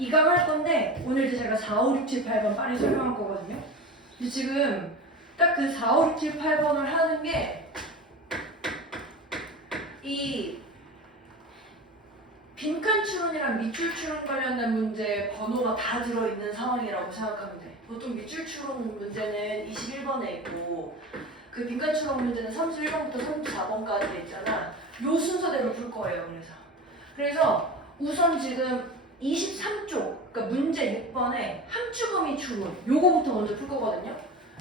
이강 할 건데 오늘 이제 제가 4, 5, 6, 7, 8번 빨리 설명할 거거든요. 근데 지금 딱 그 4, 5, 6, 7, 8번을 하는 게 이 빈칸 추론이랑 밑줄 추론 관련된 문제 번호가 다 들어있는 상황이라고 생각하면 돼. 보통 밑줄 추론 문제는 21번에 있고 그 빈칸 추론 문제는 31번부터 34번까지 있잖아. 요 순서대로 풀 거예요. 그래서 우선 지금 23쪽, 그러니까 문제 6번에 함축어미 추론 요거부터 먼저 풀 거거든요.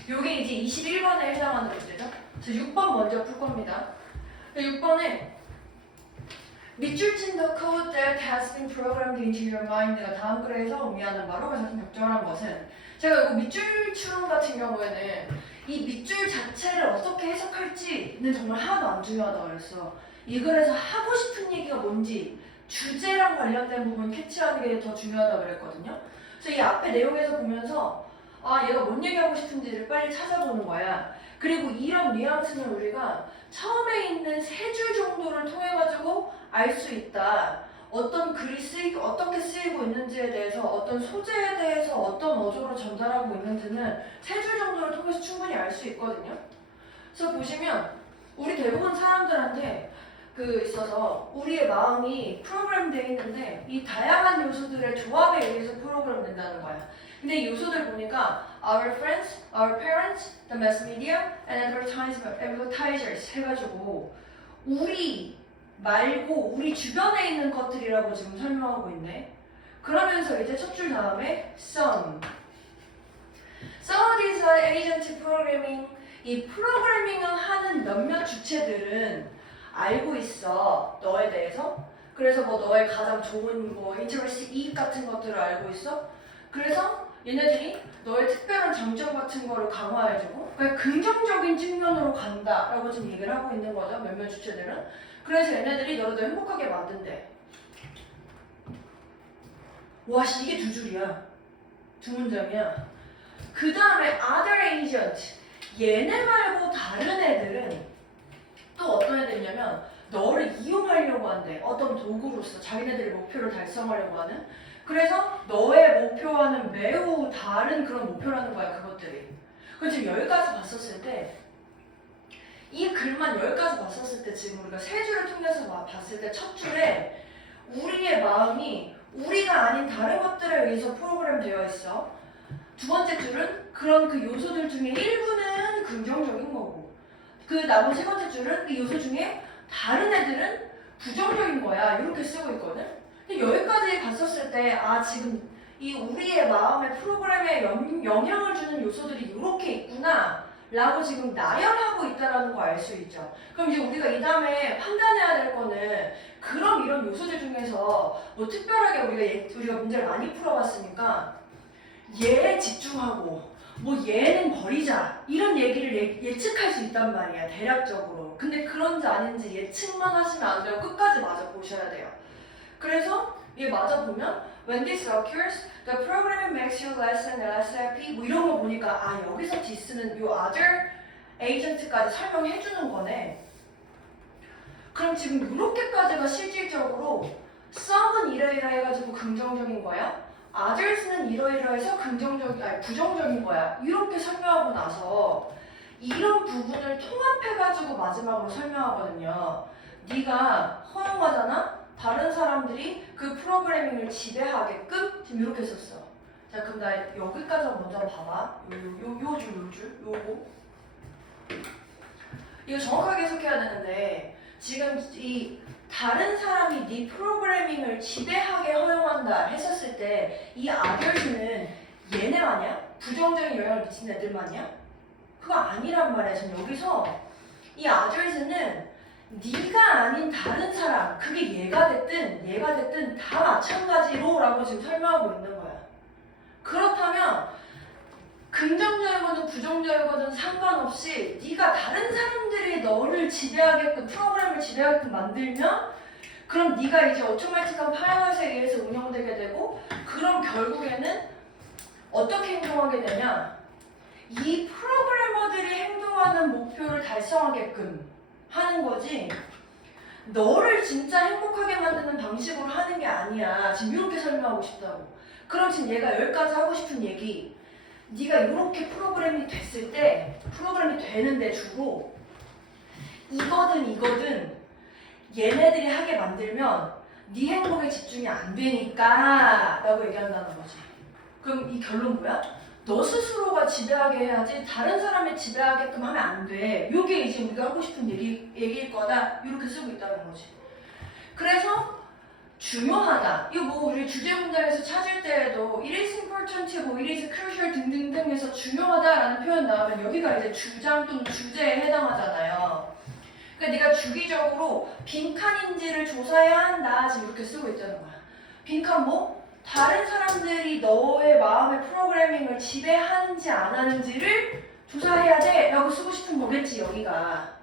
요게 이제 21번에 해당하는 문제죠. 그래서 6번 먼저 풀 겁니다. 6번에 밑줄 친 the code that has been programmed into your mind가 다음 글에서 의미하는 바로 가장 적절한 것은 제가 이거 밑줄 추론 같은 경우에는 이 밑줄 자체를 어떻게 해석할지는 정말 하나도 안 중요하다고 그랬어. 이 글에서 하고 싶은 얘기가 뭔지 주제랑 관련된 부분 캐치하는 게 더 중요하다고 그랬거든요. 그래서 이 앞에 내용에서 보면서 얘가 뭔 얘기하고 싶은지를 빨리 찾아보는 거야. 그리고 이런 뉘앙스는 우리가 처음에 있는 세 줄 정도를 통해 가지고 알 수 있다. 어떤 글이 어떻게 쓰이고 있는지에 대해서, 어떤 소재에 대해서 어떤 어조로 전달하고 있는지는 세 줄 정도를 통해서 충분히 알 수 있거든요. 그래서 보시면 우리 대부분 사람들한테 있어서 우리의 마음이 프로그램 되어 있는데 이 다양한 요소들의 조합에 의해서 프로그램 된다는 거야. 근데 이 요소들 보니까 our friends, our parents, the mass media, and advertisers 해가지고 우리 말고 우리 주변에 있는 것들이라고 지금 설명하고 있네. 그러면서 이제 첫 줄 다음에 some of these agent programming 이 프로그래밍을 하는 몇몇 주체들은 알고 있어 너에 대해서. 그래서 뭐 너의 가장 좋은 인터레스트 이익 같은 것들을 알고 있어. 그래서 얘네들이 너의 특별한 장점 같은 거를 강화해주고 그러니까 긍정적인 측면으로 간다라고 지금 얘기를 하고 있는 거죠. 몇몇 주체들은. 그래서 얘네들이 너를 더 행복하게 만든대. 와, 이게 두 줄이야. 두 문장이야. 그 다음에 other agent. 얘네 말고 다른 애들은 또 어떤 애들이냐면 너를 이용하려고 한대. 어떤 도구로서 자기네들의 목표를 달성하려고 하는. 그래서 너의 목표와는 매우 다른 그런 목표라는 거야, 그것들이. 그럼 지금 여기까지 봤었을 때 이 글만 여기까지 봤었을 때 지금 우리가 세 줄을 통해서 봤을 때 첫 줄에 우리의 마음이 우리가 아닌 다른 것들에 의해서 프로그램 되어 있어. 두 번째 줄은 그런 그 요소들 중에 일부는 긍정적인 거고 그 나머지 세 번째 줄은 그 요소 중에 다른 애들은 부정적인 거야. 이렇게 쓰고 있거든. 근데 여기까지 봤었을 때 지금 이 우리의 마음의 프로그램에 영향을 주는 요소들이 이렇게 있구나 라고 지금 나열하고 있다는 거 알 수 있죠. 그럼 이제 우리가 이 다음에 판단해야 될 거는 그럼 이런 요소들 중에서 뭐 특별하게 우리가 문제를 많이 풀어봤으니까 얘에 집중하고 뭐 얘는 버리자 이런 얘기를 예측할 수 있단 말이야, 대략적으로. 근데 그런지 아닌지 예측만 하시면 안 되고 끝까지 맞아 보셔야 돼요. 그래서 얘 맞아 보면 when this occurs, the programming makes you less and less happy 뭐 이런 거 보니까 여기서 this는 요 other agent까지 설명해 주는 거네. 그럼 지금 이렇게까지가 실질적으로 some은 이러이러 해가지고 긍정적인 거야. others는 이러이러해서 부정적인 거야. 이렇게 설명하고 나서 이런 부분을 통합해가지고 마지막으로 설명하거든요. 네가 허용하잖아? 다른 사람들이 그 프로그래밍을 지배하게끔 지금 이렇게 썼어. 자, 그럼 나 여기까지 먼저 봐봐. 요거. 이거 정확하게 해석해야 되는데 지금 이 다른 사람이 네 프로그래밍을 지배하게 허용한다 했었을 때 이 others는 얘네만이야? 부정적인 영향을 미치는 애들만이야? 그거 아니란 말이야. 지금 여기서 이 others는 네가 아닌 다른 사람, 그게 얘가 됐든 다 마찬가지로 라고 지금 설명하고 있는 거야. 그렇다면 긍정적이거든 부정적이거든 상관없이 네가 다른 사람들이 너를 지배하게끔 프로그램을 지배하게끔 만들면 그럼 네가 이제 오토매틱한 파일럿에 의해서 운영되게 되고 그럼 결국에는 어떻게 행동하게 되냐 이 프로그래머들이 행동하는 목표를 달성하게끔 하는 거지 너를 진짜 행복하게 만드는 방식으로 하는 게 아니야. 지금 이렇게 설명하고 싶다고. 그럼 지금 얘가 여기까지 하고 싶은 얘기, 네가 이렇게 프로그램이 됐을 때, 프로그램이 되는데 주로 이거든 얘네들이 하게 만들면 네 행복에 집중이 안 되니까 라고 얘기한다는 거지. 그럼 이 결론 뭐야? 너 스스로가 지배하게 해야지 다른 사람이 지배하게끔 하면 안 돼. 이게 이제 우리가 하고 싶은 얘기일 거다. 이렇게 쓰고 있다는 거지. 그래서 중요하다. 이거 뭐 우리 주제 문장에서 찾을 때에도 it is important, 뭐 it is crucial 등등등 해서 중요하다라는 표현 나오면 여기가 이제 주장 또는 주제에 해당하잖아요. 그러니까 네가 주기적으로 빈칸인지를 조사해야 한다. 지금 이렇게 쓰고 있다는 거야. 빈칸 뭐? 다른 사람들이 너의 마음의 프로그래밍을 지배하는지 안 하는지를 조사해야 돼 라고 쓰고 싶은 거겠지 여기가.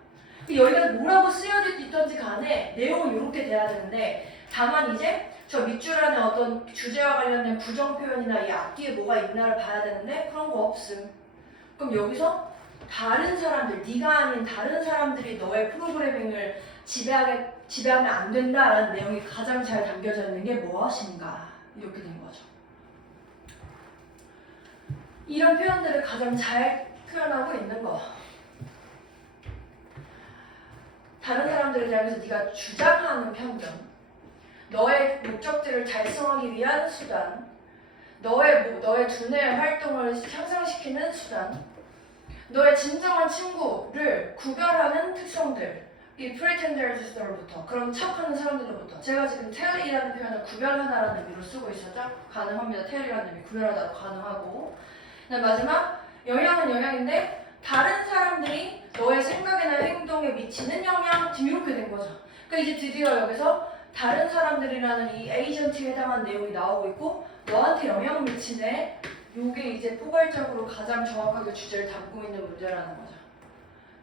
여기가 뭐라고 쓰여있던지 간에 내용은 이렇게 돼야 되는데 다만 이제 저 밑줄 안에 어떤 주제와 관련된 부정 표현이나 이 앞뒤에 뭐가 있나를 봐야 되는데 그런 거 없음. 그럼 여기서 다른 사람들, 네가 아닌 다른 사람들이 너의 프로그래밍을 지배하면 안 된다라는 내용이 가장 잘 담겨져 있는 게 무엇인가 이렇게 된 거죠. 이런 표현들을 가장 잘 표현하고 있는 거. 다른 사람들에 대해서 네가 주장하는 편견, 너의 목적들을 달성하기 위한 수단, 너의 두뇌의 활동을 향상시키는 수단, 너의 진정한 친구를 구별하는 특성들, 이 pretenders로부터, 그런 척하는 사람들로부터. 제가 지금 tell이라는 표현을 구별하다라는 의미로 쓰고 있었죠? 가능합니다. tell이라는 의미 구별하다 가능하고. 마지막, 영향은 영향인데 다른 사람들이 너의 생각이나 행동에 미치는 영향, 지금 이렇게 된 거죠. 그러니까 이제 드디어 여기서 다른 사람들이라는 이 에이전트에 해당한 내용이 나오고 있고 너한테 영향 미치네. 요게 이제 포괄적으로 가장 정확하게 주제를 담고 있는 문제라는 거죠.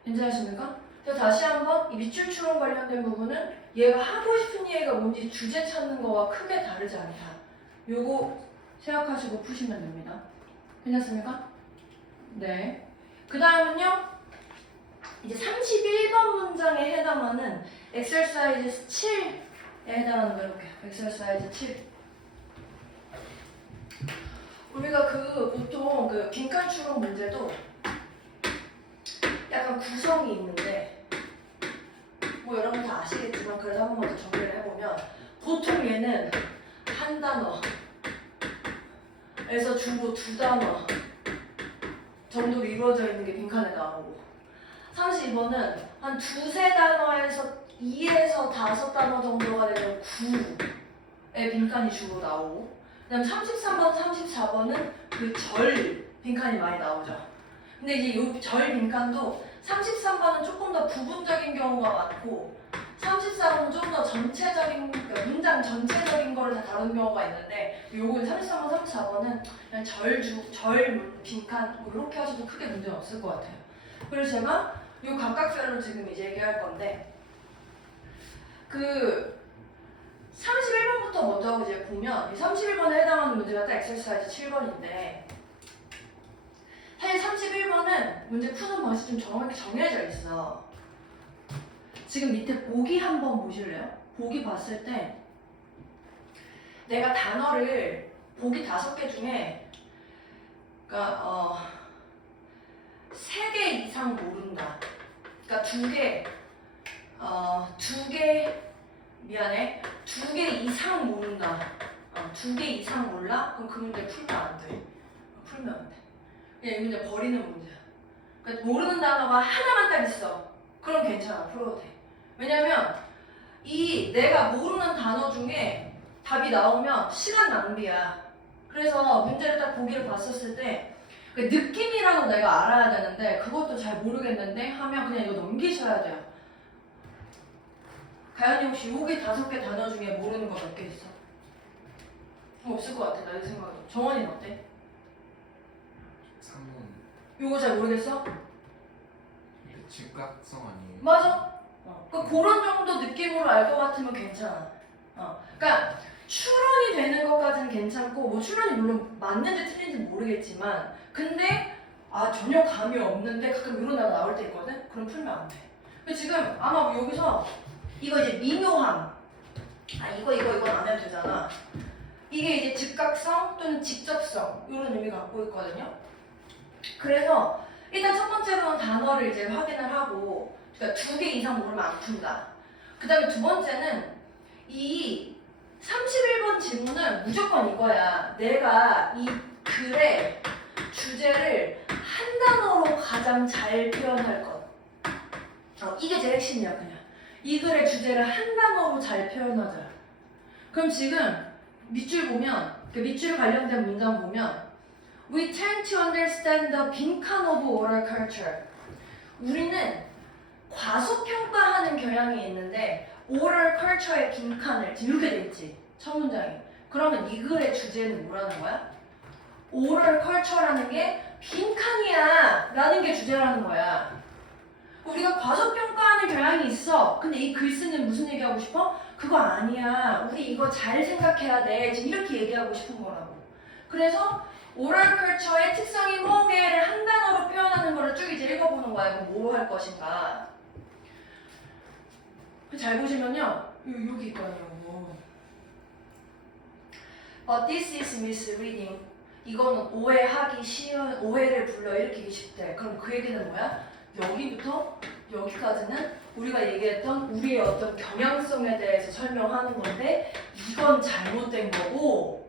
괜찮으십니까? 그래서 다시 한번 이 밑줄 추론 관련된 부분은 얘가 하고 싶은 얘기가 뭔지 주제 찾는 거와 크게 다르지 않다. 요거 생각하시고 푸시면 됩니다. 괜찮습니까? 네. 그 다음은요. 이제 31번 문장에 해당하는 exercise 7에 해당하는 거 해볼게요. exercise 7. 우리가 보통 빈칸 추론 문제도 약간 구성이 있는데 뭐 여러분 다 아시겠지만 그래도 한 번만 더 정리를 해보면 보통 얘는 한 단어에서 주로 두 단어 정도로 이루어져 있는 게 빈칸에 나오고 32번은 한 두세 단어에서 2에서 5단어 정도가 되는 구의 빈칸이 주로 나오고 그다음 33번, 34번은 그 절 빈칸이 많이 나오죠. 근데 이제 이 절 빈칸도 33번은 조금 더 부분적인 경우가 많고 34번은 좀 더 전체적인, 그러니까 문장 전체적인 거를 다 다룬 경우가 있는데 요건 33번, 34번은 그냥 절 빈칸 뭐 이렇게 하셔도 크게 문제는 없을 것 같아요. 그래서 제가 요 각각별로 지금 이제 얘기할 건데 31번부터 먼저 이제 보면 이 31번에 해당하는 문제가 딱 엑서사이즈 7번인데 사실 31번은 문제 푸는 방식이 좀 정확히 정해져 있어. 지금 밑에 보기 한번 보실래요? 보기 봤을 때 내가 단어를 보기 5개 중에 그러니까 3개 이상 모른다. 그러니까 2개 이상 모른다. 2개 이상 몰라? 그럼 그 문제 풀면 안 돼. 풀면 안 돼. 그냥 이 문제 버리는 문제야. 그러니까 모르는 단어가 하나만 딱 있어. 그럼 괜찮아. 풀어도 돼. 왜냐면 이 내가 모르는 단어 중에 답이 나오면 시간 낭비야. 그래서 문제를 딱 보기를 봤었을 때 그 느낌이라도 내가 알아야 되는데 그것도 잘 모르겠는데 하면 그냥 이거 넘기셔야 돼요. 가연이 혹시 여기 5개 단어 중에 모르는 거 몇 개 있어? 없을 것 같아. 나 이 생각에. 정원이는 어때? 3번 요거 잘 모르겠어? 즉각성 아니에요? 맞아. 그런 정도 느낌으로 알 것 같으면 괜찮아. 그러니까 추론이 되는 것까지는 괜찮고 뭐 추론이 물론 맞는지 틀린지 모르겠지만 근데 전혀 감이 없는데 가끔 이런 단어 나올 때 있거든? 그럼 풀면 안 돼. 근데 지금 아마 여기서 이거 이제 미묘함 이건 안 해도 되잖아. 이게 이제 즉각성 또는 직접성 이런 의미 갖고 있거든요. 그래서 일단 첫 번째로는 단어를 이제 확인을 하고, 그러니까 2개 이상 모르면 안 푼다. 그 다음에 두 번째는 이 31번 질문은 무조건 이거야. 내가 이 글의 주제를 한 단어로 가장 잘 표현할 것. 이게 제일 핵심이야. 그냥 이 글의 주제를 한 단어로 잘 표현하자. 그럼 지금 밑줄 보면, 그 밑줄 관련된 문장 보면 We tend to understand the 빈칸 of oral culture. 우리는 과소평가하는 경향이 있는데 oral culture의 빈칸을 지금 이렇게 돼 있지, 첫 문장이. 그러면 이 글의 주제는 뭐라는 거야? oral culture라는 게 빈칸이야 라는 게 주제라는 거야. 우리가 과소평가하는 경향이 있어. 근데 이 글쓰는 무슨 얘기하고 싶어? 그거 아니야. 우리 이거 잘 생각해야 돼. 지금 이렇게 얘기하고 싶은 거라고. 그래서 오럴 컬처의 특성이 뭐게를 한 단어로 표현하는 거를 쭉 이제 읽어보는 거야. 이거 뭐 할 것인가. 잘 보시면요. 여기 있거든요. But this is misreading. 이거는 오해하기 쉬운, 오해를 불러일으키기 쉽대. 그럼 그 얘기는 뭐야? 여기부터 여기까지는 우리가 얘기했던 우리의 어떤 경향성에 대해서 설명하는 건데 이건 잘못된 거고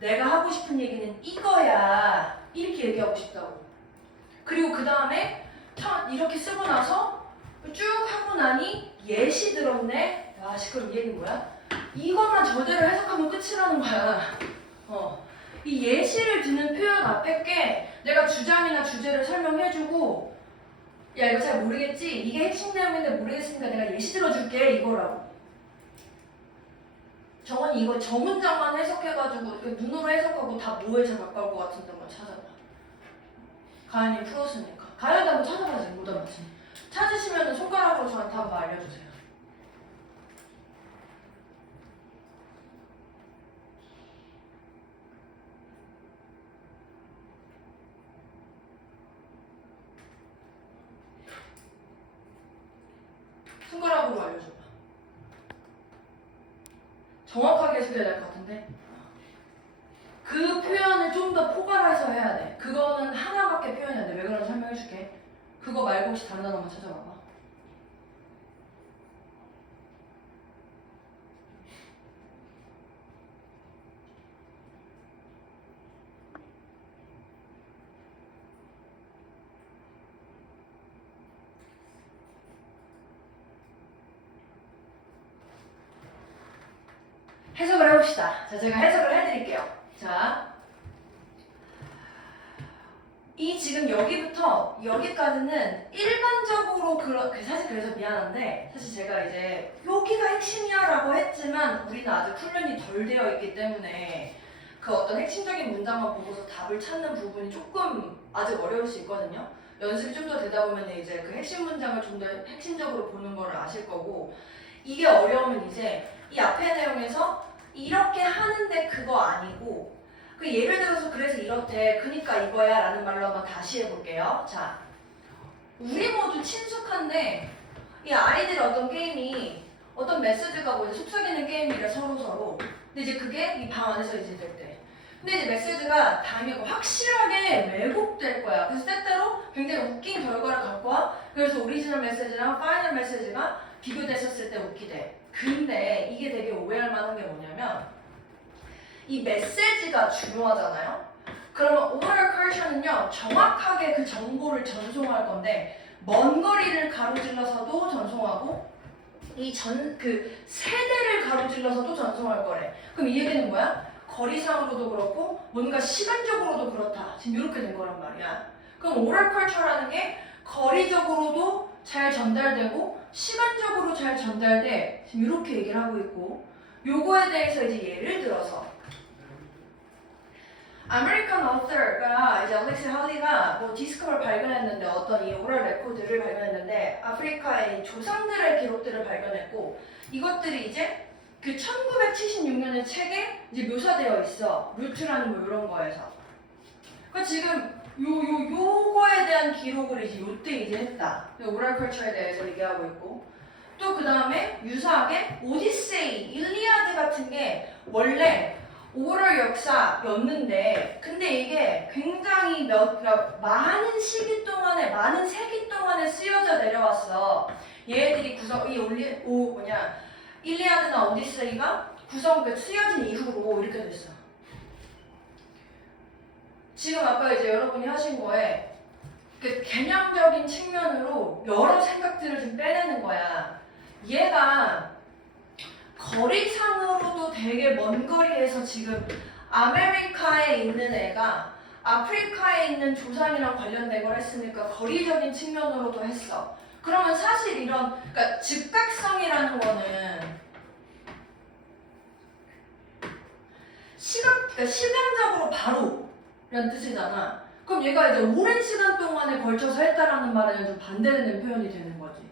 내가 하고 싶은 얘기는 이거야. 이렇게 얘기하고 싶다고. 그리고 그 다음에 이렇게 쓰고 나서 쭉 하고 나니 예시 들었네. 와, 그럼 이 얘기는 뭐야? 이것만 저대로 해석하면 끝이라는 거야. 이 예시를 드는 표현 앞에 게 내가 주장이나 주제를 설명해주고, 야 이거 잘 모르겠지? 이게 핵심 내용인데 모르겠으니까 내가 예시 들어줄게 이거라고. 저건 이거 저 문장만 해석해가지고 이렇게 눈으로 해석하고 다 뭐에 제일 가까울 것 같은데 한번 찾아봐. 가연이 풀었으니까. 가연이 한번 찾아봐야지. 못 알아봤지. 찾으시면 손가락으로 저한테 한번 알려주세요. 손가락으로 알려줘봐. 정확하게 해석해야 될 것 같은데? 그 표현을 좀 더 포괄해서 해야 돼. 그거는 하나밖에 표현이 안 돼. 왜 그런지 설명해줄게. 그거 말고 혹시 다른 단어만 찾아봐봐. 해석을 해봅시다. 자, 제가 해석을 해드릴게요. 자, 이 지금 여기부터 여기까지는 일반적으로 사실 그래서 미안한데 사실 제가 이제 여기가 핵심이야 라고 했지만 우리는 아직 훈련이 덜 되어 있기 때문에 그 어떤 핵심적인 문장만 보고서 답을 찾는 부분이 조금 아직 어려울 수 있거든요. 연습이 좀 더 되다 보면 이제 그 핵심 문장을 좀 더 핵심적으로 보는 걸 아실 거고, 이게 어려우면 이제 이 앞에 내용에서 이렇게 하는데 그거 아니고, 그 예를 들어서 그래서 이렇대, 그니까 이거야 라는 말로 한번 다시 해볼게요. 자, 우리 모두 친숙한데 이 아이들 어떤 게임이 어떤 메시지가 뭐 속삭이는 게임이래 서로. 근데 이제 그게 이 방 안에서 이제 될 때. 근데 이제 메시지가 당연히 확실하게 왜곡될 거야. 그래서 때때로 굉장히 웃긴 결과를 갖고 와. 그래서 오리지널 메시지랑 파이널 메시지가 비교됐었을 때 웃기대. 근데 이게 되게 오해할 만한 게 뭐냐면 이 메시지가 중요하잖아요. 그러면 oral culture는요 정확하게 그 정보를 전송할 건데 먼 거리를 가로질러서도 전송하고 그 세대를 가로질러서도 전송할 거래. 그럼 이 얘기는 뭐야? 거리상으로도 그렇고 뭔가 시간적으로도 그렇다. 지금 이렇게 된 거란 말이야. 그럼 oral culture라는 게 거리적으로도 잘 전달되고 시간적으로 잘 전달돼. 지금 이렇게 얘기를 하고 있고, 요거에 대해서 이제 예를 들어서 아메리칸 author가 이제 알렉시 할리가 뭐 디스크를 발견했는데 어떤 이 오럴 레코드를 발견했는데 아프리카의 조상들의 기록들을 발견했고, 이것들이 이제 그 1976년의 책에 이제 묘사되어 있어. 루트라는 뭐 이런 거에서. 그러니까 지금 요거에 대한 기록을 이제 요때 이제 했다. 오럴 컬처에 대해서 얘기하고 있고, 또 그 다음에 유사하게 오디세이, 일리아드 같은 게 원래 오럴 역사였는데 근데 이게 굉장히 그러니까 많은 시기 동안에 많은 세기 동안에 쓰여져 내려왔어. 얘네들이 구성 일리아드나 오디세이가 쓰여진 이후로 이렇게 됐어. 지금 아까 이제 여러분이 하신 거에 그 개념적인 측면으로 여러 생각들을 좀 빼내는 거야. 얘가 거리상으로도 되게 먼 거리에서 지금 아메리카에 있는 애가 아프리카에 있는 조상이랑 관련된 걸 했으니까 거리적인 측면으로도 했어. 그러면 사실 그러니까 즉각성이라는 거는 그러니까 시간적으로 바로라는 뜻이잖아. 그럼 얘가 이제 오랜 시간 동안에 걸쳐서 했다라는 말에는 좀 반대되는 표현이 되는 거지.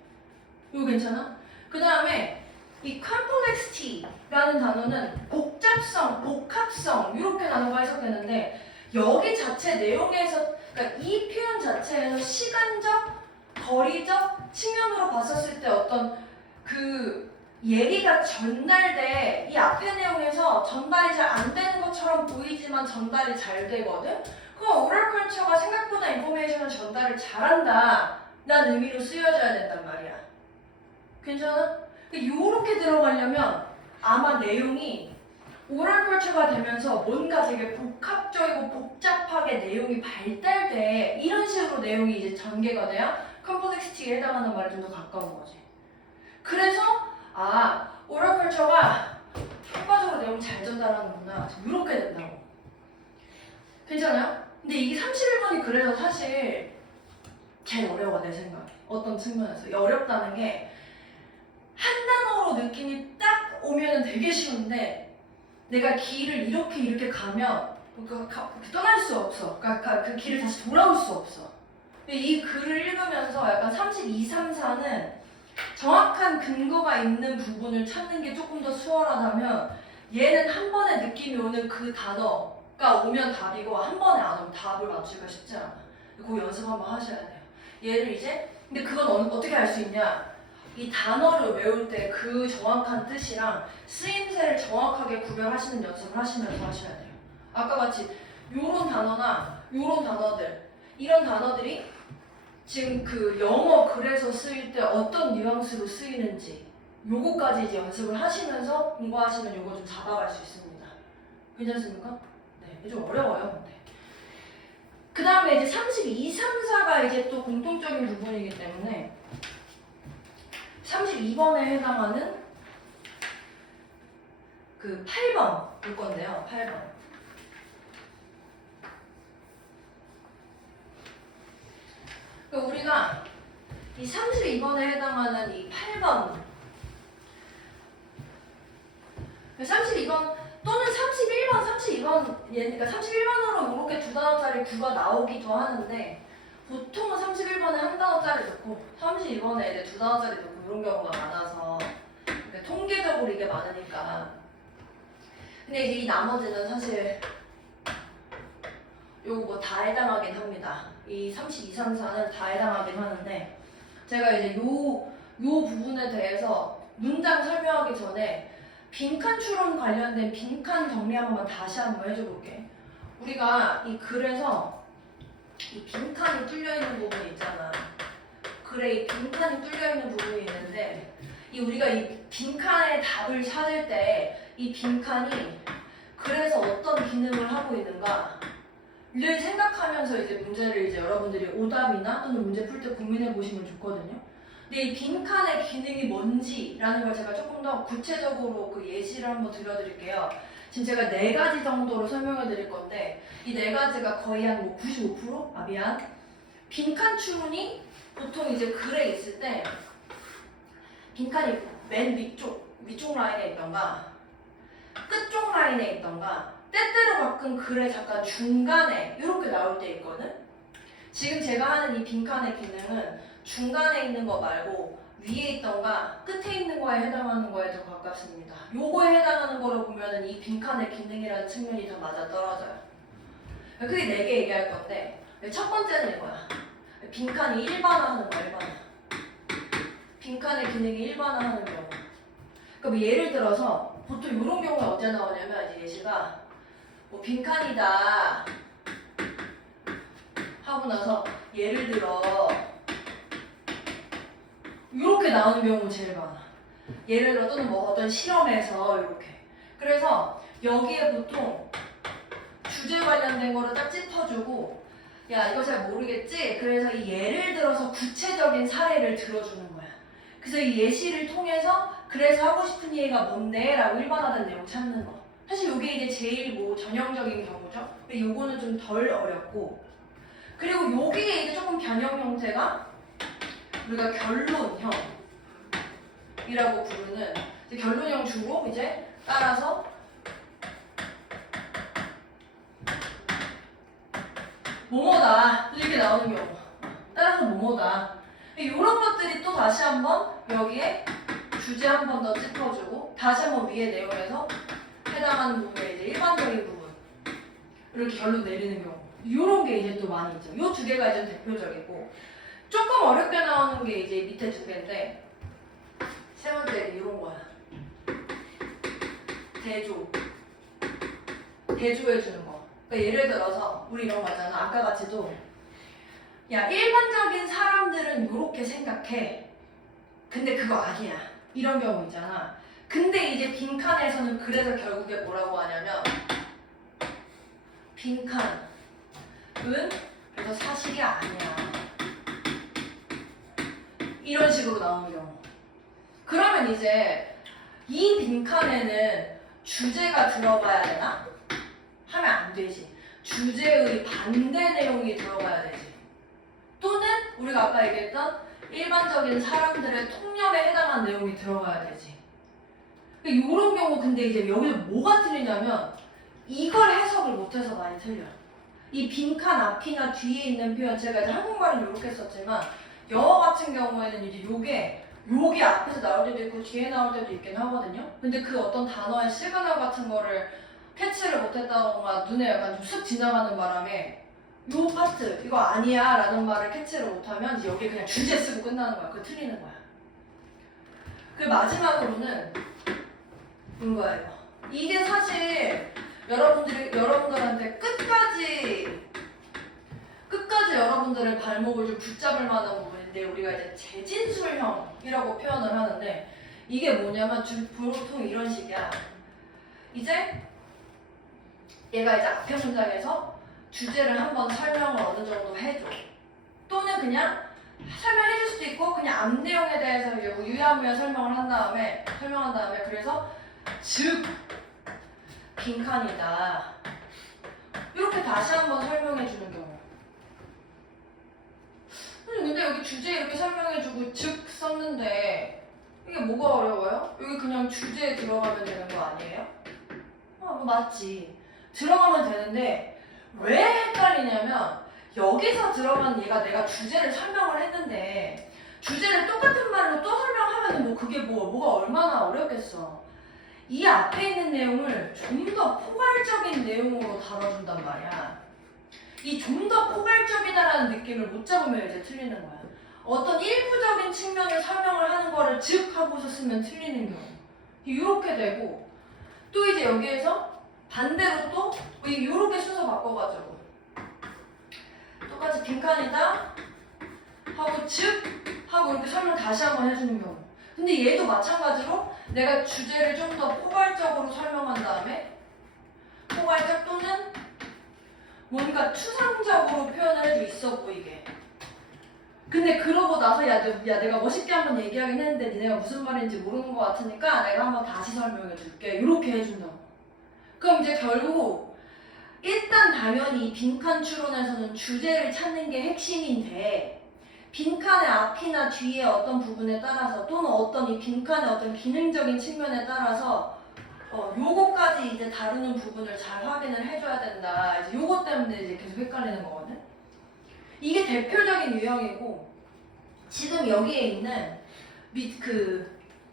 이거 괜찮아? 그 다음에 이 complexity라는 단어는 복잡성, 복합성 이렇게 단어가 해석되는데 여기 자체 내용에서 그러니까 이 표현 자체에서 시간적, 거리적 측면으로 봤었을 때 어떤 그 얘기가 전달돼 이 앞에 내용에서 전달이 잘 안 되는 것처럼 보이지만 전달이 잘 되거든? 그럼 오럴 컬처가 생각보다 인포메이션을 전달을 잘한다 라는 의미로 쓰여져야 된단 말이야. 괜찮아? 요렇게 들어가려면 아마 내용이 오럴 컬처가 되면서 뭔가 되게 복합적이고 복잡하게 내용이 발달돼 이런 식으로 내용이 이제 전개가 돼야 컴플렉시티에 해당하는 말이 좀 더 가까운 거지. 그래서 오럴 컬처가 효과적으로 내용 잘 전달하는구나 이렇게 된다고. 괜찮아요? 근데 이게 31번이 그래서 사실 제일 어려워 내 생각에. 어떤 측면에서 어렵다는 게 한 단어로 느낌이 딱 오면은 되게 쉬운데 내가 길을 이렇게 가면 떠날 수 없어. 그러니까 그 길을 다시 돌아올 수 없어. 이 글을 읽으면서 약간 32, 34는 정확한 근거가 있는 부분을 찾는 게 조금 더 수월하다면 얘는 한 번에 느낌이 오는 그 단어가 오면 답이고 한 번에 안 오면 답을 맞추기가 쉽지 않아. 그 연습 한번 하셔야 돼요. 얘를 이제 근데 그건 어떻게 할 수 있냐? 이 단어를 외울 때 그 정확한 뜻이랑 쓰임새를 정확하게 구별하시는 연습을 하시면서 하셔야 돼요. 아까 같이 요런 단어나 요런 단어들 이런 단어들이 지금 그 영어 글에서 쓰일 때 어떤 뉘앙스로 쓰이는지 요거까지 이제 연습을 하시면서 공부하시면 요거 좀 잡아갈 수 있습니다. 괜찮습니까? 네, 좀 어려워요. 근데. 그 다음에 이제 32, 3, 4가 이제 또 공통적인 부분이기 때문에 32번에 해당하는 그 8번 볼 건데요. 8번. 그러니까 우리가 이 32번에 해당하는 이 8번 32번 또는 31번, 32번 그러니까 31번으로 이렇게 두 단어짜리 구가 나오기도 하는데 보통은 31번에 한 단어짜리 넣고 32번에 이제 두 단어짜리 넣고 이런 경우가 많아서 그러니까 통계적으로 이게 많으니까. 근데 이제 이 나머지는 사실 요거 뭐 다 해당하긴 합니다. 이 32, 34는 다 해당하긴 하는데 제가 이제 요 부분에 대해서 문장 설명하기 전에 빈칸 추론 관련된 빈칸 정리 한 번만 다시 한번 해줘볼게. 우리가 이 글에서 이 빈칸이 뚫려있는 부분이 있잖아. 글에 이 빈칸이 뚫려있는 부분이 있는데 우리가 이 빈칸의 답을 찾을 때 이 빈칸이 글에서 어떤 기능을 하고 있는가를 생각하면서 이제 문제를 이제 여러분들이 오답이나 또는 문제 풀 때 고민해 보시면 좋거든요. 근데 이 빈칸의 기능이 뭔지라는 걸 제가 조금 더 구체적으로 그 예시를 한번 드려드릴게요. 지금 제가 4가지 정도로 설명해 드릴 건데 이 4가지가 거의 한 95%? 미안. 빈칸 추론이 보통 이제 글에 있을 때 빈칸이 맨 위쪽 라인에 있던가 끝쪽 라인에 있던가 때때로 가끔 글에 잠깐 중간에 이렇게 나올 때 있거든? 지금 제가 하는 이 빈칸의 기능은 중간에 있는 거 말고 위에 있던가 끝에 있는 거에 해당하는 거에 더 가깝습니다. 요거에 해당하는 거로 보면은 이 빈칸의 기능이라는 측면이 더 맞아떨어져요. 크게 4개 얘기할 건데 첫 번째는 이거야. 빈칸이 일반화하는 거, 일반화. 빈칸의 기능이 일반화하는 경우. 그러니까 뭐 예를 들어서 보통 이런 경우에 언제 나오냐면 이제 예시가 뭐 빈칸이다 하고 나서 예를 들어 이렇게 나오는 경우 제일 많아. 예를 들어 또는 뭐 어떤 실험에서 이렇게. 그래서 여기에 보통 주제 관련된 거를 딱 짚어주고 야 이거 잘 모르겠지? 그래서 이 예를 들어서 구체적인 사례를 들어주는 거야. 그래서 이 예시를 통해서 그래서 하고 싶은 얘기가 뭔데? 라고 일반화된 내용 찾는 거. 사실 이게 이제 제일 뭐 전형적인 경우죠. 근데 요거는 좀 덜 어렵고 그리고 여기에 이제 조금 변형 형태가 우리가 결론형이라고 부르는 이제 결론형 주로 이제 따라서 뭐뭐다 이렇게 나오는 경우 따라서 뭐뭐다 이런 것들이 또 다시 한번 여기에 주제 한 번 더 짚어주고 다시 한번 위에 내용에서 해당하는 부분에 이제 일반적인 부분 이렇게 결론 내리는 경우 이런 게 이제 또 많이 있죠. 이 두 개가 이제 대표적이고 조금 어렵게 나오는 게 이제 밑에 두 개인데 세 번째는 이런 거야. 대조해주는 거. 그러니까 예를 들어서 우리 이런 거 있잖아. 아까 같이도 야 일반적인 사람들은 이렇게 생각해. 근데 그거 아니야. 이런 경우 있잖아. 근데 이제 빈칸에서는 그래서 결국에 뭐라고 하냐면 빈칸은 그래서 사실이 아니야. 이런 식으로 나오는 경우. 그러면 이제 이 빈칸에는 주제가 들어가야 되나? 하면 안 되지. 주제의 반대 내용이 들어가야 되지. 또는 우리가 아까 얘기했던 일반적인 사람들의 통념에 해당한 내용이 들어가야 되지. 이런 경우 근데 이제 여기서 뭐가 틀리냐면 이걸 해석을 못해서 많이 틀려. 이 빈칸 앞이나 뒤에 있는 표현 제가 이제 한국말은 이렇게 썼지만 영어 같은 경우에는 이제 요게 앞에서 나올 때도 있고 뒤에 나올 때도 있긴 하거든요. 근데 그 어떤 단어의 시그널 같은 거를 캐치를 못했다거나 눈에 약간 좀 쓱 지나가는 바람에 요 파트 이거 아니야 라는 말을 캐치를 못하면 이제 여기 그냥 주제 쓰고 끝나는 거야. 그거 틀리는 거야. 그리고 마지막으로는 이거예요. 이게 사실 여러분들한테 끝까지 여러분들의 발목을 좀 붙잡을 만한 부분인데 우리가 이제 재진술형이라고 표현을 하는데 이게 뭐냐면 보통 이런 식이야. 이제 얘가 이제 앞에 문장에서 주제를 한번 설명을 어느 정도 해줘. 또는 그냥 설명해줄 수도 있고 그냥 앞 내용에 대해서 이제 유야무야 설명한 다음에 그래서 즉 빈칸이다. 이렇게 다시 한번 설명해주는 경우. 근데 여기 주제 이렇게 설명해주고 즉 썼는데 이게 뭐가 어려워요? 여기 그냥 주제에 들어가면 되는 거 아니에요? 뭐 맞지. 들어가면 되는데 왜 헷갈리냐면 여기서 들어간 얘가 내가 주제를 설명을 했는데 주제를 똑같은 말로 또 설명하면 뭐 그게 뭐가 얼마나 어렵겠어. 이 앞에 있는 내용을 좀 더 포괄적인 내용으로 다뤄준단 말이야. 이 좀 더 포괄적이다라는 느낌을 못 잡으면 이제 틀리는 거야. 어떤 일부적인 측면을 설명을 하는 거를 즉 하고서 쓰면 틀리는 경우. 이렇게 되고 또 이제 여기에서 반대로 또 이렇게 순서 바꿔가지고 똑같이 빈칸이다 하고 즉 하고 이렇게 설명 다시 한번 해주는 경우. 근데 얘도 마찬가지로 내가 주제를 좀 더 포괄적으로 설명한 다음에 포괄적 또는 뭔가 추상적으로 표현을 해도 있어 보이게. 근데 그러고 나서 야 내가 멋있게 한번 얘기하긴 했는데 니네가 무슨 말인지 모르는 것 같으니까 내가 한번 다시 설명해 줄게. 이렇게 해준다고. 그럼 이제 결국 일단 당연히 빈칸 추론에서는 주제를 찾는 게 핵심인데 빈칸의 앞이나 뒤에 어떤 부분에 따라서 또는 어떤 이 빈칸의 어떤 기능적인 측면에 따라서 요거까지 이제 다루는 부분을 잘 확인을 해줘야 된다. 이제 요거 때문에 이제 계속 헷갈리는 거거든. 이게 대표적인 유형이고 지금 여기에 있는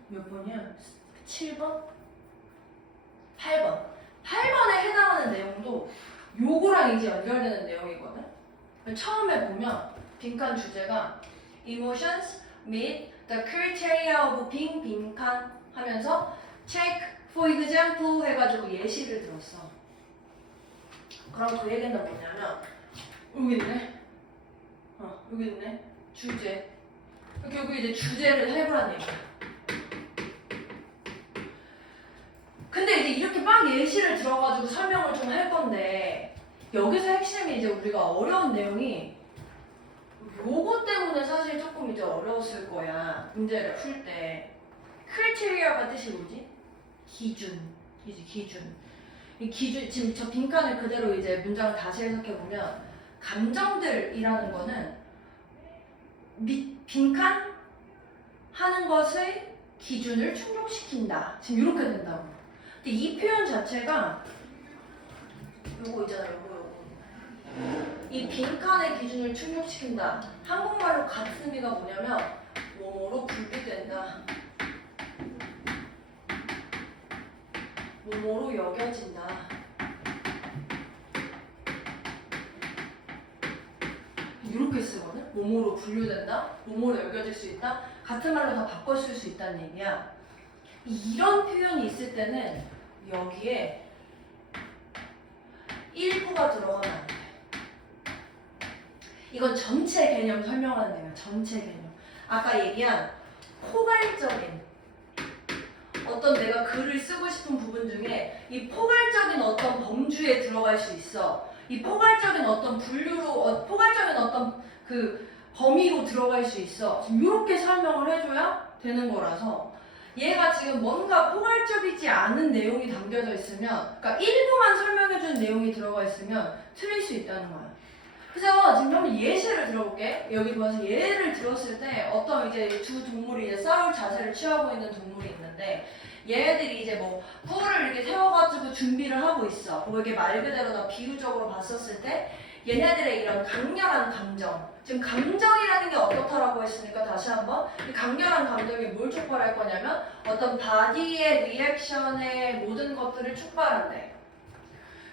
몇 번이야? 7번? 8번에 해당하는 내용도 요거랑 이제 연결되는 내용이거든. 처음에 보면 빈칸 주제가 emotions meet the criteria of being 빈칸 하면서 check for example 해가지고 예시를 들었어. 그럼 그 얘기는 뭐냐면 여기 있네. 여기 있네. 주제. 결국 이제 주제를 해보라는 얘기야. 근데 이제 이렇게 막 예시를 들어가지고 설명을 좀 할 건데 여기서 핵심이 이제 우리가 어려운 내용이 요거 때문에 사실 조금 이제 어려웠을 거야. 문제를 풀 때. 크리테리아가 뜻이 뭐지? 기준. 이제 기준. 이 기준, 지금 저 빈칸을 그대로 이제 문장을 다시 해석해보면 감정들이라는 거는 빈칸 하는 것의 기준을 충족시킨다. 지금 이렇게 된다고. 근데 이 표현 자체가 요거 있잖아, 요거. 이 빈칸의 기준을 충족시킨다. 한국말로 같은 의미가 뭐냐면 뭐뭐로 분류된다. 뭐뭐로 여겨진다. 이렇게 쓰거든? 뭐뭐로 분류된다? 뭐뭐로 여겨질 수 있다? 같은 말로 다 바꿔 쓸 수 있다는 얘기야. 이런 표현이 있을 때는 여기에 일부가 들어가면 안 돼. 이건 전체 개념 설명하는 내용이야. 전체 개념. 아까 얘기한 포괄적인 어떤 내가 글을 쓰고 싶은 부분 중에 이 포괄적인 어떤 범주에 들어갈 수 있어. 이 포괄적인 어떤 분류로, 포괄적인 어떤 그 범위로 들어갈 수 있어. 이렇게 설명을 해줘야 되는 거라서 얘가 지금 뭔가 포괄적이지 않은 내용이 담겨져 있으면, 그러니까 일부만 설명해주는 내용이 들어가 있으면 틀릴 수 있다는 거야. 그래서 지금 한번 예시를 들어볼게. 여기 보면서 예를 들었을 때 어떤 이제 두 동물이 이제 싸울 자세를 취하고 있는 동물이 있는데 얘네들이 이제 뭐 뿔을 이렇게 세워가지고 준비를 하고 있어. 뭐 이게 말 그대로 나 비유적으로 봤었을 때 얘네들의 이런 강렬한 감정. 지금 감정이라는 게 어떻다라고 했으니까 다시 한번 이 강렬한 감정이 뭘 촉발할 거냐면 어떤 바디의 리액션의 모든 것들을 촉발한대.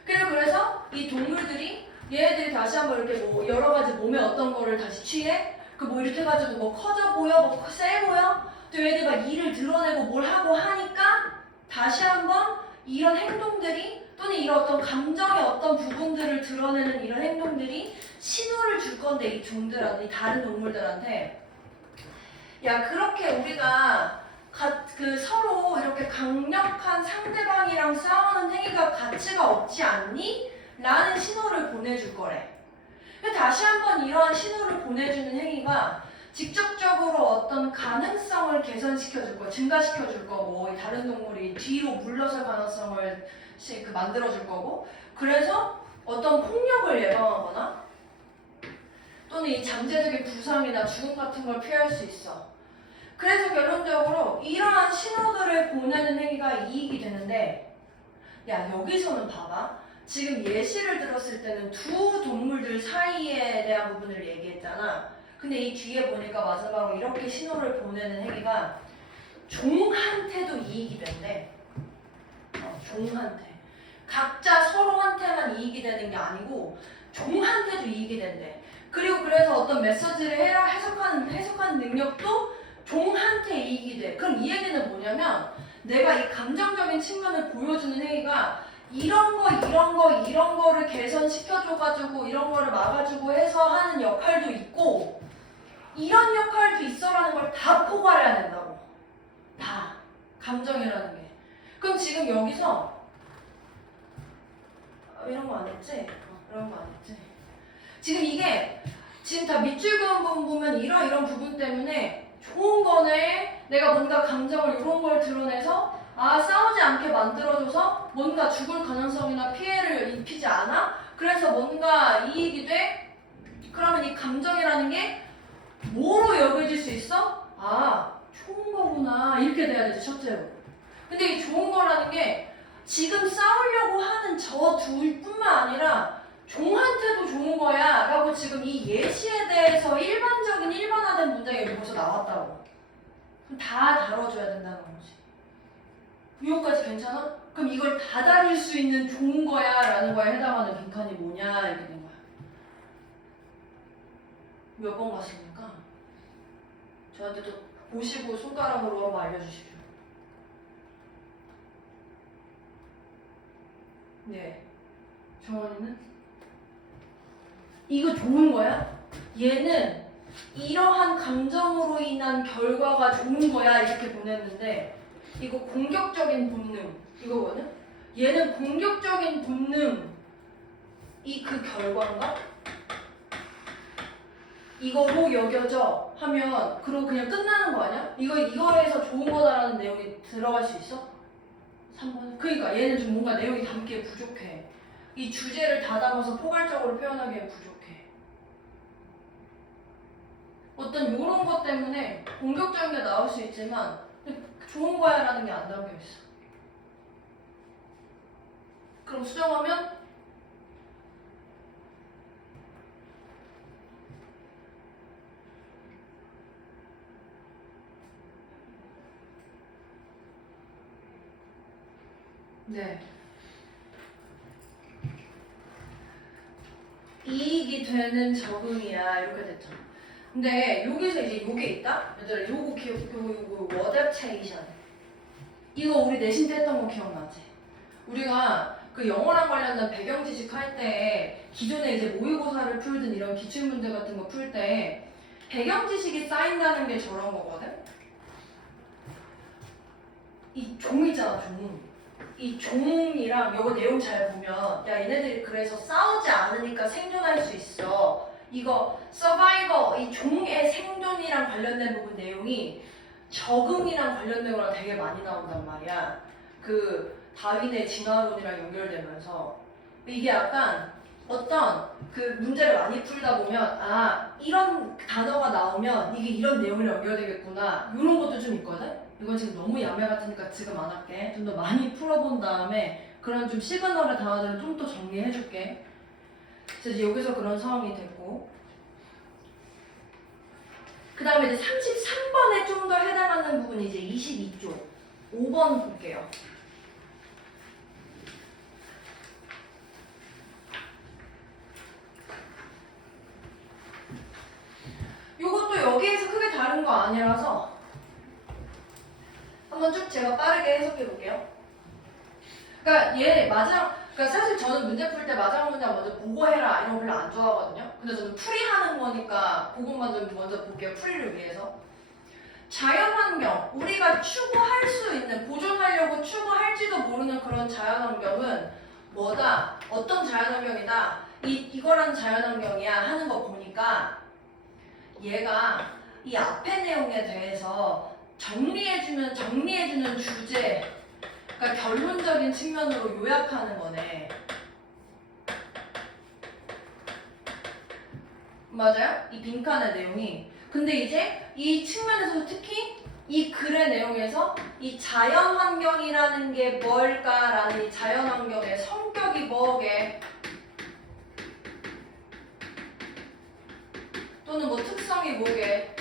그리고 그래서 이 동물들이 얘네들이 다시 한번 이렇게 뭐 여러 가지 몸에 어떤 거를 다시 취해? 그 뭐 이렇게 해가지고 뭐 커져 보여? 뭐 세 보여? 또 얘네들이 막 이를 드러내고 뭘 하고 하니까 다시 한번 이런 행동들이 또는 이런 어떤 감정의 어떤 부분들을 드러내는 이런 행동들이 신호를 줄 건데 이 종들한테, 이 다른 동물들한테 야 그렇게 우리가 그 서로 이렇게 강력한 상대방이랑 싸우는 행위가 가치가 없지 않니? 라는 신호를 보내줄 거래. 다시 한번 이러한 신호를 보내주는 행위가 직접적으로 어떤 가능성을 개선시켜줄 거고 증가시켜줄 거고 다른 동물이 뒤로 물러설 가능성을 만들어줄 거고 그래서 어떤 폭력을 예방하거나 또는 이 잠재적인 부상이나 죽음 같은 걸 피할 수 있어. 그래서 결론적으로 이러한 신호들을 보내는 행위가 이익이 되는데 야 여기서는 봐봐. 지금 예시를 들었을 때는 두 동물들 사이에 대한 부분을 얘기했잖아. 근데 이 뒤에 보니까 마지막으로 이렇게 신호를 보내는 행위가 종한테도 이익이 된대. 종한테. 각자 서로한테만 이익이 되는 게 아니고 종한테도 이익이 된대. 그리고 그래서 어떤 메시지를 해석하는 능력도 종한테 이익이 돼. 그럼 이 얘기는 뭐냐면 내가 이 감정적인 측면을 보여주는 행위가 이런 거를 개선시켜줘가지고 이런 거를 막아주고 해서 하는 역할도 있고 이런 역할도 있어라는 걸 다 포괄해야 된다고. 다. 감정이라는 게. 그럼 지금 여기서 이런 거 안 했지? 이런 거 안 했지? 지금 이게 지금 다 밑줄 그은 부분 보면 이런 부분 때문에 좋은 거네. 내가 뭔가 감정을 이런 걸 드러내서 싸우지 않게 만들어줘서 뭔가 죽을 가능성이나 피해를 입히지 않아? 그래서 뭔가 이익이 돼? 그러면 이 감정이라는 게 뭐로 여겨질 수 있어? 좋은 거구나. 이렇게 돼야 되지, 첫째로. 근데 이 좋은 거라는 게 지금 싸우려고 하는 저 둘뿐만 아니라 종한테도 좋은 거야 라고 지금 이 예시에 대해서 일반화된 문장이 여기서 나왔다고. 그럼 다 다뤄줘야 된다는 거지. 이거까지 괜찮아? 그럼 이걸 다 다룰 수 있는 좋은 거야 라는 거에 해당하는 빈칸이 뭐냐 이렇게 된 거야. 몇 번 갔습니까? 저한테 또 보시고 손가락으로 한번 알려주십시오. 네. 정원이는? 이거 좋은 거야? 얘는 이러한 감정으로 인한 결과가 좋은 거야 이렇게 보냈는데 이거 공격적인 본능 이거거든? 얘는 공격적인 본능이 그 결과인가? 이거로 여겨져 하면 그러고 그냥 끝나는 거 아니야? 이거에서 좋은 거다라는 내용이 들어갈 수 있어? 3번. 그러니까 얘는 좀 뭔가 내용이 담기에 부족해. 이 주제를 다 담아서 포괄적으로 표현하기에 부족해. 어떤 요런 것 때문에 공격적인 게 나올 수 있지만 좋은 거야 라는 게 안 담겨 있어. 그럼 수정하면 네. 이익이 되는 적응이야 이렇게 됐죠. 근데 여기서 이제 요게 있다? 얘들아 요거 요거 워드앱테이션 이거 우리 내신 때 했던 거 기억나지? 우리가 그 영어랑 관련된 배경 지식 할 때 기존에 이제 모의고사를 풀든 이런 기출문제 같은 거 풀 때 배경 지식이 쌓인다는 게 저런 거거든? 이 종 있잖아 종. 이 종이랑 요거 내용 잘 보면 야 얘네들이 그래서 싸우지 않으니까 생존할 수 있어. 이거 서바이벌 이 종의 생존이랑 관련된 부분 내용이 적응이랑 관련된 거랑 되게 많이 나온단 말이야. 그 다윈의 진화론이랑 연결되면서 이게 약간 어떤 그 문제를 많이 풀다 보면 아 이런 단어가 나오면 이게 이런 내용이랑 연결되겠구나 이런 것도 좀 있거든? 이건 지금 너무 야매 같으니까 지금 안 할게. 좀 더 많이 풀어본 다음에 그런 좀 시그널의 단어들을 좀 더 정리해줄게. 그래서 이제 여기서 그런 상황이 됐고 그 다음에 이제 33번에 좀 더 해당하는 부분이 이제 22쪽 5번 볼게요. 요것도 여기에서 크게 다른 거 아니라서 한번 쭉 제가 빠르게 해석해 볼게요. 그러니까 그러니까 사실 저는 문제 풀 때 마지막 문장 먼저 보고 해라 이런 거 별로 안 좋아하거든요. 근데 저는 풀이하는 거니까 그것만 좀 먼저 볼게요. 풀이를 위해서. 자연환경, 우리가 추구할 수 있는, 보존하려고 추구할지도 모르는 그런 자연환경은 뭐다? 어떤 자연환경이다? 이거란 자연환경이야 하는 거 보니까 얘가 이 앞에 내용에 대해서 정리해주는 주제, 그러니까 결론적인 측면으로 요약하는 거네. 맞아요? 이 빈칸의 내용이. 근데 이제 이 측면에서 특히 이 글의 내용에서 이 자연환경이라는 게 뭘까라는 이 자연환경의 성격이 뭐게 또는 뭐 특성이 뭐게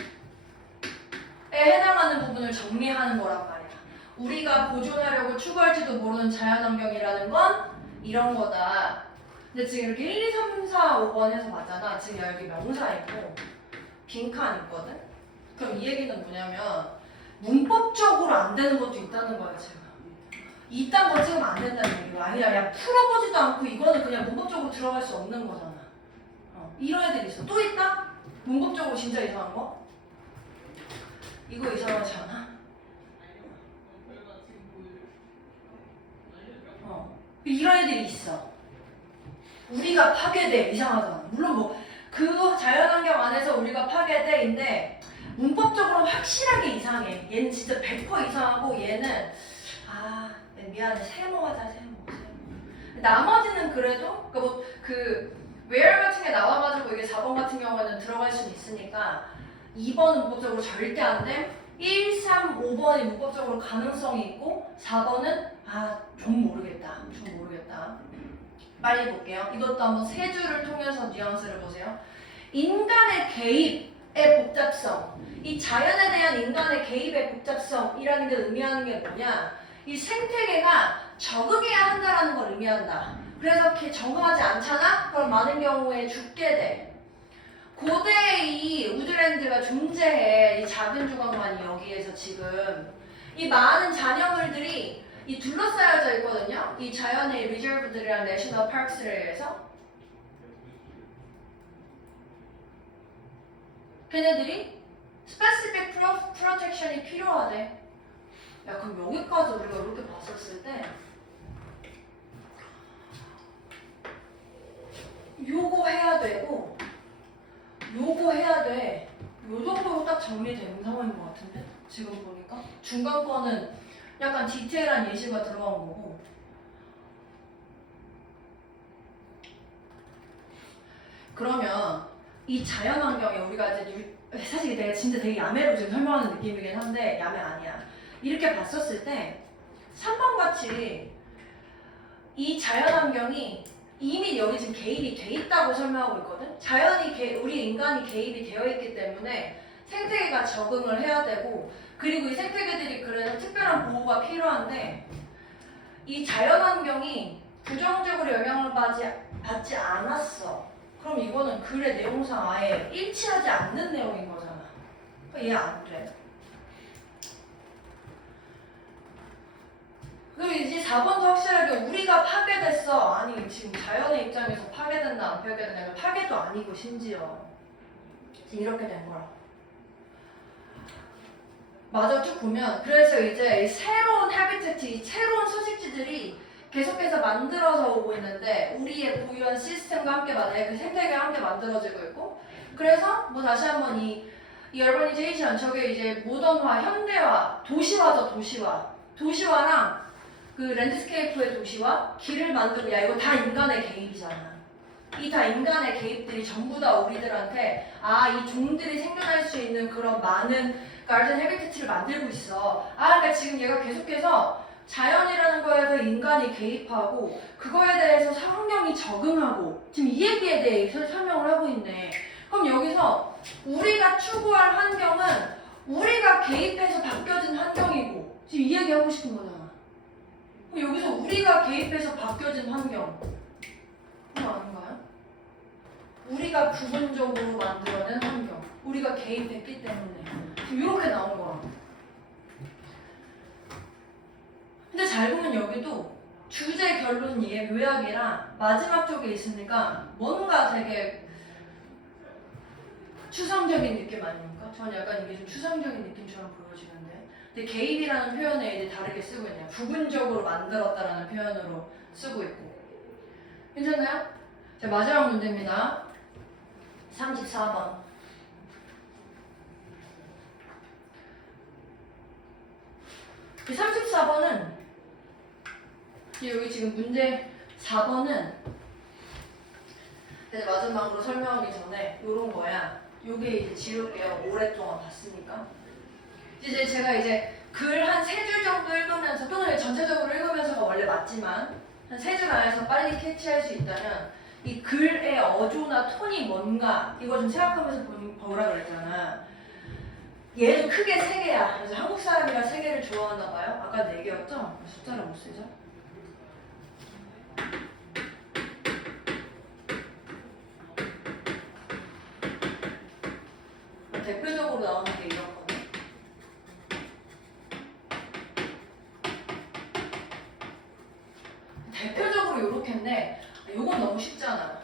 에 해당하는 부분을 정리하는 거란 말이야. 우리가 보존하려고 추구할지도 모르는 자연환경이라는 건 이런 거다. 근데 지금 이렇게 1, 2, 3, 4, 5번 해서 맞잖아. 지금 여기 명사 있고 빈칸 있거든? 그럼 이 얘기는 뭐냐면 문법적으로 안 되는 것도 있다는 거야 지금. 이딴 거 지금 안 된다는 얘기가 아니야. 야 풀어보지도 않고 이거는 그냥 문법적으로 들어갈 수 없는 거잖아. 이런 애들이 있어. 또 있다? 문법적으로 진짜 이상한 거? 이거 이상하지 않아? 이런 애들이 있어. 우리가 파괴돼. 이상하잖아. 물론 뭐 그 자연환경 안에서 우리가 파괴돼인데 문법적으로 확실하게 이상해. 얘는 진짜 100% 이상하고 얘는 미안해. 세모하자 세모. 나머지는 그래도 그 where 같은 게 나와가지고 이게 4번 같은 경우에는 들어갈 수는 있으니까 2번은 문법적으로 절대 안 돼. 1, 3, 5번이 문법적으로 가능성이 있고 4번은 좀 모르겠다. 빨리 볼게요. 이것도 한번 세 줄을 통해서 뉘앙스를 보세요. 인간의 개입의 복잡성. 이 자연에 대한 인간의 개입의 복잡성이라는 게 의미하는 게 뭐냐? 이 생태계가 적응해야 한다라는 걸 의미한다. 그래서 이렇게 적응하지 않잖아? 그럼 많은 경우에 죽게 돼. 고대의 이 우드랜드가 존재해. 이 작은 조각만이 여기에서 지금 이 많은 잔여물들이 이 둘러싸여져 있거든요. 이 자연의 리저브들이랑 내셔널 파크스에 의해서 걔네들이 스페시픽 프로텍션이 필요하대. 야, 그럼 여기까지 우리가 이렇게 봤었을 때 요거 해야 되고 요거 해야 돼. 요 정도로 딱 정리된 상황인 것 같은데? 지금 보니까 중간 거는 약간 디테일한 예시가 들어간 거고 그러면 이 자연환경에 우리가 이제 사실 내가 진짜 되게 야매로 지금 설명하는 느낌이긴 한데 야매 아니야. 이렇게 봤었을 때 3번 같이 이 자연환경이 이미 여기 지금 개입이 돼 있다고 설명하고 있거든. 우리 인간이 개입이 되어 있기 때문에 생태계가 적응을 해야 되고 그리고 이 생태계들이 그래서 특별한 보호가 필요한데 이 자연환경이 부정적으로 영향을 받지 않았어. 그럼 이거는 글의 내용상 아예 일치하지 않는 내용인 거잖아. 이해 안 돼. 그리고 이제 4번도 확실하게 우리가 파괴됐어. 아니 지금 자연의 입장에서 파괴됐나 안 파괴됐나 파괴도 아니고 심지어 지금 이렇게 된 거야. 마저 쭉 보면 그래서 이제 새로운 해비태트, 새로운 서식지들이 계속해서 만들어서 오고 있는데 우리의 고유한 시스템과 함께 그 생태계가 함께 만들어지고 있고 그래서 뭐 다시 한번 이 얼버니제이션 저게 이제 모던화, 현대화, 도시화죠. 도시화랑 그 랜드스케이프의 도시화, 길을 만들고 야 이거 다 인간의 개입이잖아. 이 다 인간의 개입들이 전부 다 우리들한테 이 종들이 생존할 수 있는 그런 많은 가든 해비태트를 만들고 있어. 그러니까 지금 얘가 계속해서 자연이라는 거에서 인간이 개입하고 그거에 대해서 환경이 적응하고 지금 이 얘기에 대해서 설명을 하고 있네. 그럼 여기서 우리가 추구할 환경은 우리가 개입해서 바뀌어진 환경이고 지금 이 얘기 하고 싶은 거잖아. 그럼 여기서 우리가 개입해서 바뀌어진 환경 그거 아닌가요? 우리가 부분적으로 만들어낸 환경 우리가 개입했기 때문에 지금 이렇게 나온 거야. 근데 잘 보면 여기도 주제 결론 이해 요약이랑 마지막 쪽에 있으니까 뭔가 되게 추상적인 느낌 아닙니까? 저는 약간 이게 좀 추상적인 느낌처럼 보여지는데 근데 개입이라는 표현에 이제 다르게 쓰고 있네요. 부분적으로 만들었다라는 표현으로 쓰고 있고 괜찮나요? 자 마지막 문제입니다. 34번 이 34번은 여기 지금 문제 4번은 이제 마지막으로 설명하기 전에 요런 거야. 요게 이제 지울게요. 오랫동안 봤으니까. 이제 제가 이제 글 한 3줄 정도 읽으면서 또는 전체적으로 읽으면서가 원래 맞지만 한 3줄 안에서 빨리 캐치할 수 있다면 이 글의 어조나 톤이 뭔가 이거 좀 생각하면서 보라 그랬잖아. 얘도 크게 3개야. 그래서 한국 사람이라 3개를 좋아하나 봐요. 아까 4개였죠? 숫자를 못 쓰죠? 대표적으로 나오는 게 이렇거든. 대표적으로 요렇게인데 요건 너무 쉽잖아.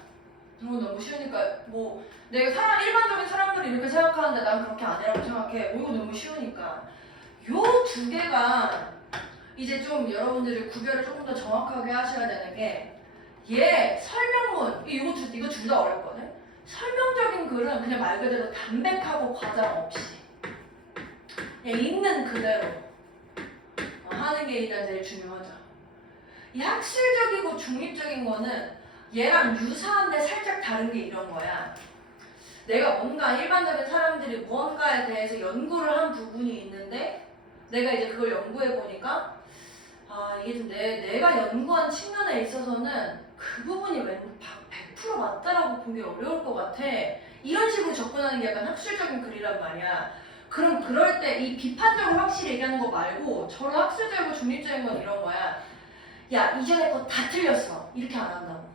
이건 너무 쉬우니까 뭐 내가 일반적인 사람들이 이렇게 생각하는데 난 그렇게 아니라고 생각해. 이건 너무 쉬우니까 요 2개가 이제 좀 여러분들이 구별을 조금 더 정확하게 하셔야 되는 게 얘 설명문 이거 둘 다 어렵거든. 설명적인 글은 그냥 말 그대로 담백하고 과장 없이 그냥 있는 그대로 하는 게 일단 제일 중요하죠. 이 학술적이고 중립적인 거는 얘랑 유사한데 살짝 다른 게 이런 거야. 내가 뭔가 일반적인 사람들이 무언가에 대해서 연구를 한 부분이 있는데 내가 이제 그걸 연구해 보니까 이게 좀 내가 연구한 측면에 있어서는 그 부분이 100% 맞다라고 보기 어려울 것 같아. 이런 식으로 접근하는 게 약간 학술적인 글이란 말이야. 그럼 그럴 때 이 비판적으로 확실히 얘기하는 거 말고 저런 학술적이고 중립적인 건 이런 거야. 야, 이전에 거 다 틀렸어. 이렇게 안 한다고.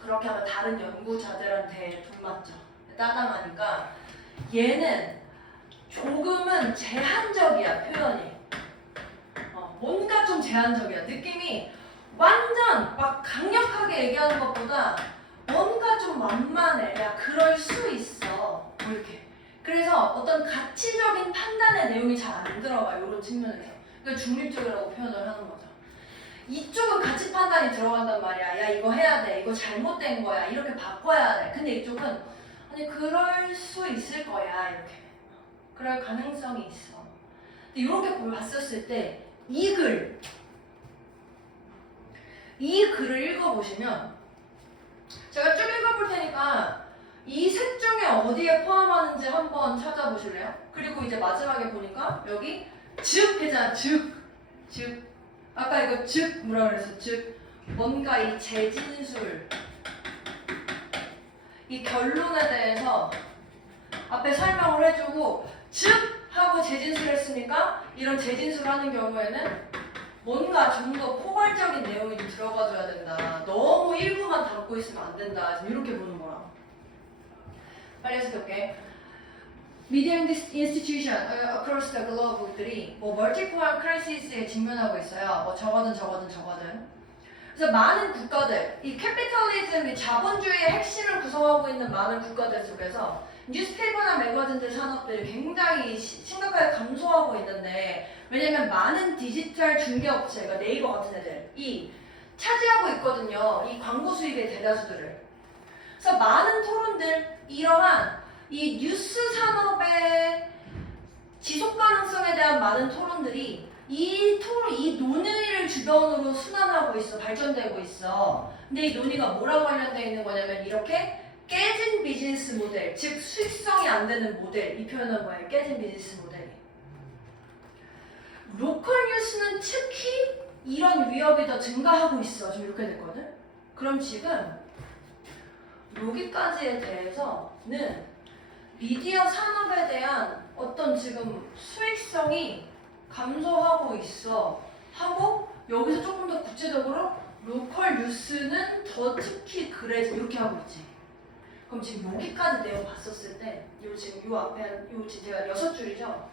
그렇게 하면 다른 연구자들한테 불맞죠. 따당하니까 얘는 조금은 제한적이야, 표현이. 뭔가 좀 제한적이야. 느낌이 완전 막 강력하게 얘기하는 것보다 뭔가 좀 완만해. 야, 그럴 수 있어. 뭐 이렇게. 그래서 어떤 가치적인 판단의 내용이 잘 안 들어가. 이런 측면에서. 그러니까 중립적이라고 표현을 하는 거죠. 이쪽은 가치 판단이 들어간단 말이야. 야, 이거 해야 돼. 이거 잘못된 거야. 이렇게 바꿔야 돼. 근데 이쪽은 아니, 그럴 수 있을 거야. 이렇게. 그럴 가능성이 있어. 근데 이렇게 봤었을 때 이 글을 읽어보시면 제가 쭉 읽어볼 테니까 이 셋 중에 어디에 포함하는지 한번 찾아보실래요? 그리고 이제 마지막에 보니까 여기 즉 해잖아. 즉 아까 이거 즉 뭐라 그랬어? 즉 뭔가 이 재진술 이 결론에 대해서 앞에 설명을 해주고 즉 하고 재진술 했으니까 이런 재진술 하는 경우에는 뭔가 좀 더 포괄적인 내용이 좀 들어가줘야 된다. 너무 일부만 담고 있으면 안 된다. 지금 이렇게 보는 거야. 빨리 해석해볼게. Media institution across the globe들이 뭐 multiple crisis에 직면하고 있어요. 뭐 저거든. 그래서 많은 국가들, 이 캐피탈리즘, 이 자본주의의 핵심을 구성하고 있는 많은 국가들 속에서 뉴스페이퍼나 매거진들 산업들이 굉장히 심각하게 감소하고 있는데 왜냐면 많은 디지털 중개업체가 네이버 같은 애들이 차지하고 있거든요. 이 광고 수입의 대다수들을. 그래서 많은 토론들, 이러한 이 뉴스 산업의 지속 가능성에 대한 많은 토론들이 이 논의를 주변으로 순환하고 있어, 발전되고 있어. 근데 이 논의가 뭐랑 관련되어 있는 거냐면 이렇게 깨진 비즈니스 모델, 즉 수익성이 안 되는 모델, 이 표현은 뭐예요? 깨진 비즈니스 모델이. 로컬 뉴스는 특히 이런 위협이 더 증가하고 있어. 지금 이렇게 됐거든? 그럼 지금 여기까지에 대해서는 미디어 산업에 대한 어떤 지금 수익성이 감소하고 있어 하고 여기서 조금 더 구체적으로 로컬 뉴스는 더 특히 그래 이렇게 하고 있지. 그럼 지금 여기까지 내용 봤었을 때 요 지금 요 앞에 요 지금 제가 6줄이죠.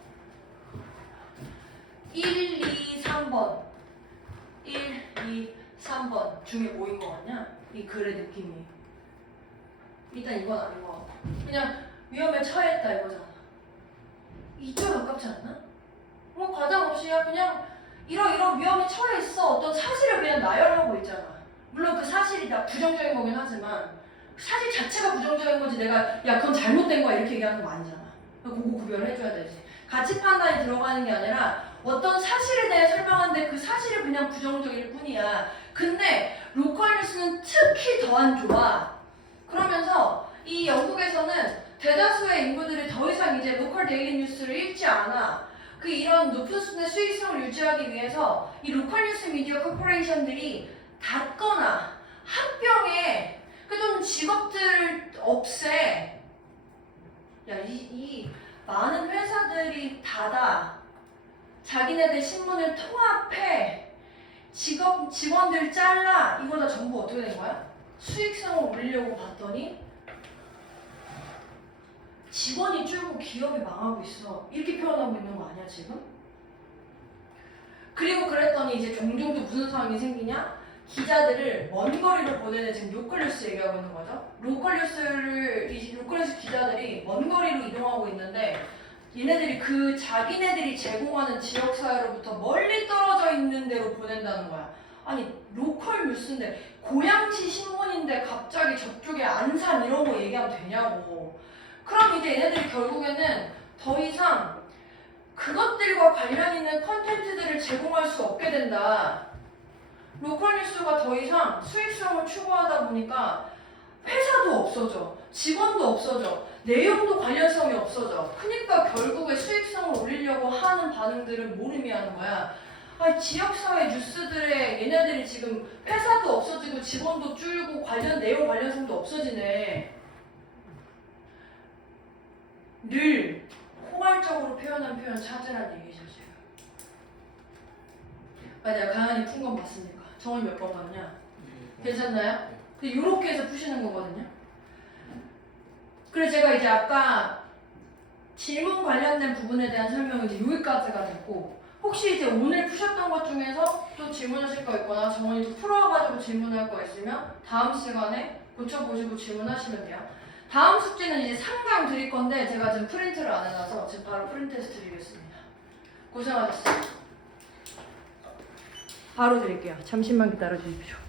1, 2, 3번 1, 2, 3번 중에 뭐인 것 같냐? 이 글의 느낌이 일단 이건 아닌 것 같고 그냥 위험에 처했다 이거잖아. 이쪽 가깝지 않나? 뭐 과장 없이 그냥 이런 위험에 처해 있어. 어떤 사실을 그냥 나열하고 있잖아. 물론 그 사실이 다 부정적인 거긴 하지만 사실 자체가 부정적인 거지 내가 야 그건 잘못된 거야 이렇게 얘기하는 거 아니잖아. 그거 구별을 해줘야 되지. 가치 판단이 들어가는 게 아니라 어떤 사실에 대해 설명하는데 그 사실이 그냥 부정적일 뿐이야. 근데 로컬 뉴스는 특히 더 안 좋아. 그러면서 이 영국에서는 대다수의 인구들이 더 이상 이제 로컬 데일리 뉴스를 읽지 않아. 그 이런 높은 수준의 수익성을 유지하기 위해서 이 로컬 뉴스 미디어 코퍼레이션들이 닫거나 합병에 좀 직업들 없애. 야, 이 많은 회사들이 닫아. 자기네들 신문을 통합해. 직원들 잘라. 이거 다 전부 어떻게 된 거야? 수익성을 올리려고 봤더니 직원이 줄고 기업이 망하고 있어. 이렇게 표현하고 있는 거 아니야 지금? 그리고 그랬더니 이제 종종 또 무슨 상황이 생기냐? 기자들을 먼 거리로 보내는 지금 로컬뉴스 얘기하고 있는 거죠. 로컬뉴스 기자들이 먼 거리로 이동하고 있는데 얘네들이 그 자기네들이 제공하는 지역사회로부터 멀리 떨어져 있는 데로 보낸다는 거야. 아니 로컬 뉴스인데 고양시 신문인데 갑자기 저쪽에 안산 이런 거 얘기하면 되냐고. 그럼 이제 얘네들이 결국에는 더 이상 그것들과 관련 있는 컨텐츠들을 제공할 수 없게 된다. 로컬 뉴스가 더 이상 수익성을 추구하다 보니까 회사도 없어져, 직원도 없어져, 내용도 관련성이 없어져. 그러니까 결국에 수익성을 올리려고 하는 반응들은 뭘 의미하는 거야? 아니, 지역사회 뉴스들의 얘네들이 지금 회사도 없어지고 직원도 줄고 내용 관련성도 없어지네. 늘 포괄적으로 표현한 표현 찾으라는 얘기죠 지금. 내가 가만히 푼 건 봤으니까. 정원 몇 번 봤냐? 괜찮나요? 이렇게 해서 푸시는 거거든요. 그래서 제가 이제 아까 질문 관련된 부분에 대한 설명은 이제 여기까지가 됐고 혹시 이제 오늘 푸셨던 것 중에서 또 질문하실 거 있거나 정원이 또 풀어가지고 질문할 거 있으면 다음 시간에 고쳐보시고 질문하시면 돼요. 다음 숙제는 이제 상강 드릴 건데 제가 지금 프린트를 안 해놔서 지금 바로 프린트해서 드리겠습니다. 고생하셨어요. 바로 드릴게요. 잠시만 기다려 주십시오.